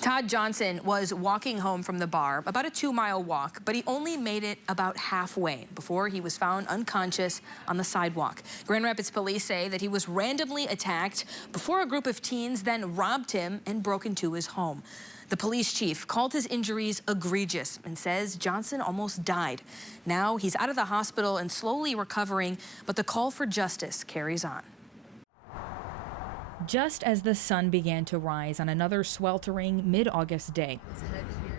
Todd Johnson was walking home from the bar, about a 2-mile walk, but he only made it about halfway before he was found unconscious on the sidewalk. Grand Rapids police say that he was randomly attacked before a group of teens then robbed him and broke into his home. The police chief called his injuries egregious and says Johnson almost died. Now he's out of the hospital and slowly recovering, but the call for justice carries on. Just as the sun began to rise on another sweltering mid-August day,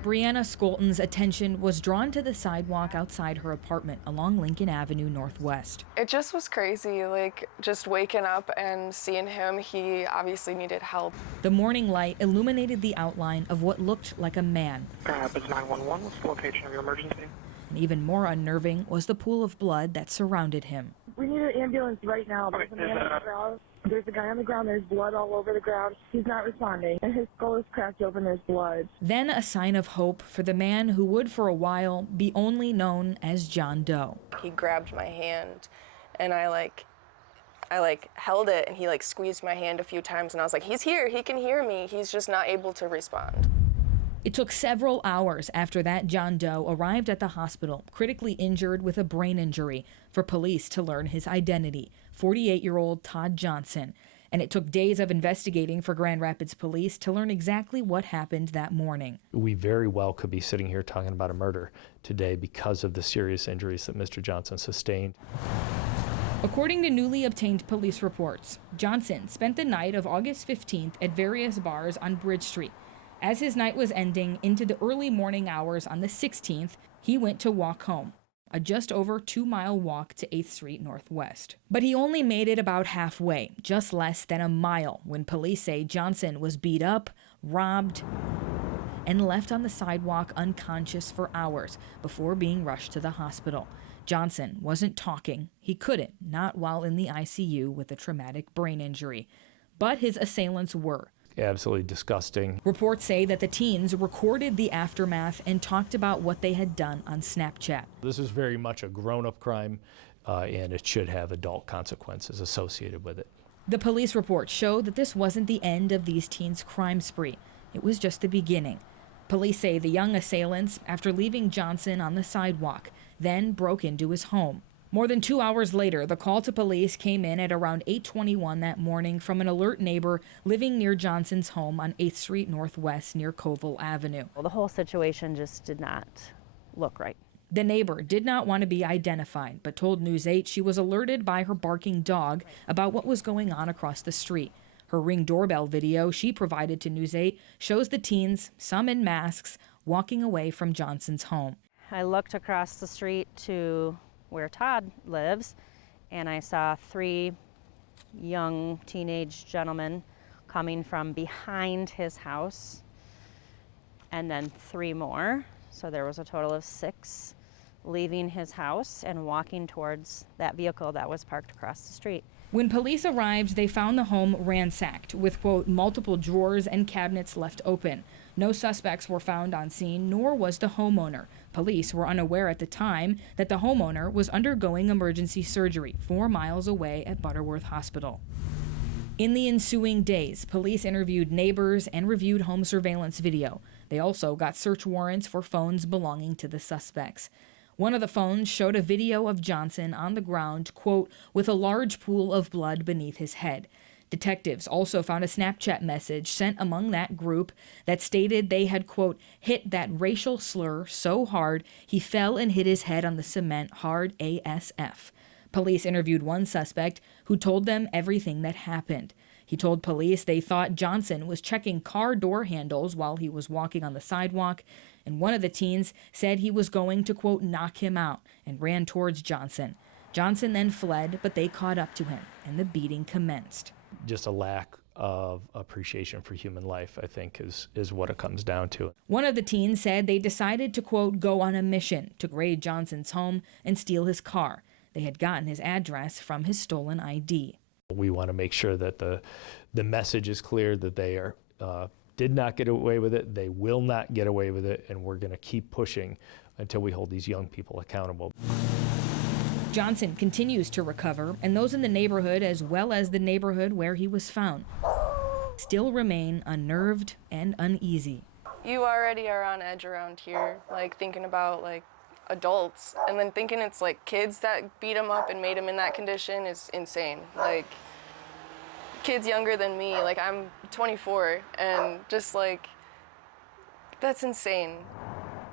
Breanna Scholten's attention was drawn to the sidewalk outside her apartment along Lincoln Avenue Northwest. It just was crazy, like just waking up and seeing him. He obviously needed help. The morning light illuminated the outline of what looked like a man. Grand Rapids 911, what's the location of your emergency? And even more unnerving was the pool of blood that surrounded him. We need an ambulance right now. There's a man on the ground. There's a guy on the ground. There's blood all over the ground. He's not responding, and his skull is cracked open. There's blood. Then a sign of hope for the man who would for a while be only known as John Doe. He grabbed my hand, and I held it, and he squeezed my hand a few times, and I was like, he's here. He can hear me. He's just not able to respond. It took several hours after that John Doe arrived at the hospital, critically injured with a brain injury, for police to learn his identity, 48-year-old Todd Johnson. And it took days of investigating for Grand Rapids police to learn exactly what happened that morning. We very well could be sitting here talking about a murder today because of the serious injuries that Mr. Johnson sustained. According to newly obtained police reports, Johnson spent the night of August 15th at various bars on Bridge Street. As his night was ending into the early morning hours on the 16th, he went to walk home, a just over 2-mile walk to 8th Street Northwest. But he only made it about halfway, just less than a mile, when police say Johnson was beat up, robbed, and left on the sidewalk unconscious for hours before being rushed to the hospital. Johnson wasn't talking. He couldn't, not while in the ICU with a traumatic brain injury. But his assailants were. Absolutely disgusting. Reports say that the teens recorded the aftermath and talked about what they had done on Snapchat. This is very much a grown-up crime, and it should have adult consequences associated with it. The police report showed that this wasn't the end of these teens' crime spree. It was just the beginning. Police say the young assailants, after leaving Johnson on the sidewalk, then broke into his home. More than 2 hours later, the call to police came in at around 8:21 that morning from an alert neighbor living near Johnson's home on 8th Street Northwest near Colville Avenue. Well, the whole situation just did not look right. The neighbor did not want to be identified, but told News 8 she was alerted by her barking dog about what was going on across the street. Her Ring doorbell video she provided to News 8 shows the teens, some in masks, walking away from Johnson's home. I looked across the street to where Todd lives, and I saw 3 young teenage gentlemen coming from behind his house, and then 3 more. So there was a total of 6 leaving his house and walking towards that vehicle that was parked across the street. When police arrived, they found the home ransacked with, quote, multiple drawers and cabinets left open. No suspects were found on scene, nor was the homeowner. Police were unaware at the time that the homeowner was undergoing emergency surgery 4 miles away at Butterworth Hospital. In the ensuing days, police interviewed neighbors and reviewed home surveillance video. They also got search warrants for phones belonging to the suspects. One of the phones showed a video of Johnson on the ground, quote, with a large pool of blood beneath his head. Detectives also found a Snapchat message sent among that group that stated they had, quote, hit that racial slur so hard he fell and hit his head on the cement hard ASF. Police interviewed one suspect who told them everything that happened. He told police they thought Johnson was checking car door handles while he was walking on the sidewalk, and one of the teens said he was going to, quote, knock him out, and ran towards Johnson. Johnson then fled, but they caught up to him, and the beating commenced. Just a lack of appreciation for human life, I think, is what it comes down to. One of the teens said they decided to, quote, go on a mission to raid Johnson's home and steal his car. They had gotten his address from his stolen ID. We want to make sure that the message is clear that they did not get away with it, they will not get away with it, and we're going to keep pushing until we hold these young people accountable. Johnson continues to recover, and those in the neighborhood, as well as the neighborhood where he was found, still remain unnerved and uneasy. you already are on edge around here, like thinking about like adults, and then thinking it's like kids that beat him up and made him in that condition is insane. Like kids younger than me, like I'm 24, and just like, that's insane.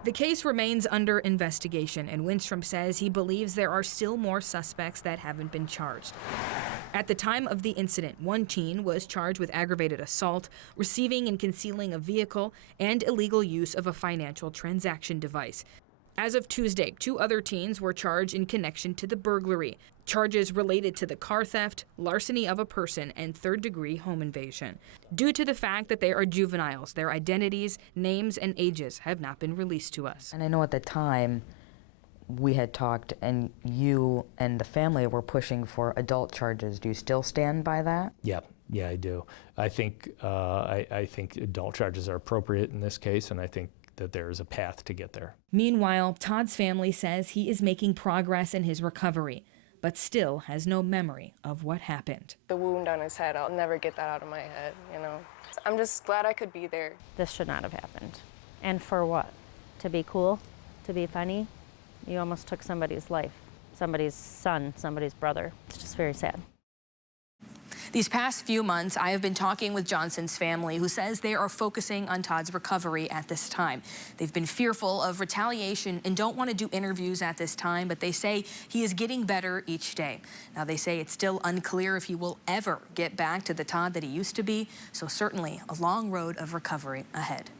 The case remains under investigation, and Winstrom says he believes there are still more suspects that haven't been charged. At the time of the incident, one teen was charged with aggravated assault, receiving and concealing a vehicle, and illegal use of a financial transaction device. As of Tuesday, 2 other teens were charged in connection to the burglary. Charges related to the car theft, larceny of a person, and third-degree home invasion. Due to the fact that they are juveniles, their identities, names, and ages have not been released to us. And I know at the time we had talked and you and the family were pushing for adult charges. Do you still stand by that? Yeah, I do. I think adult charges are appropriate in this case, and I think that there is a path to get there. Meanwhile, Todd's family says he is making progress in his recovery, but still has no memory of what happened. The wound on his head, I'll never get that out of my head, you know. I'm just glad I could be there. This should not have happened. And for what? To be cool? To be funny? You almost took somebody's life, somebody's son, somebody's brother. It's just very sad. These past few months, I have been talking with Johnson's family, who says they are focusing on Todd's recovery at this time. They've been fearful of retaliation and don't want to do interviews at this time, but they say he is getting better each day. Now, they say it's still unclear if he will ever get back to the Todd that he used to be, so certainly a long road of recovery ahead.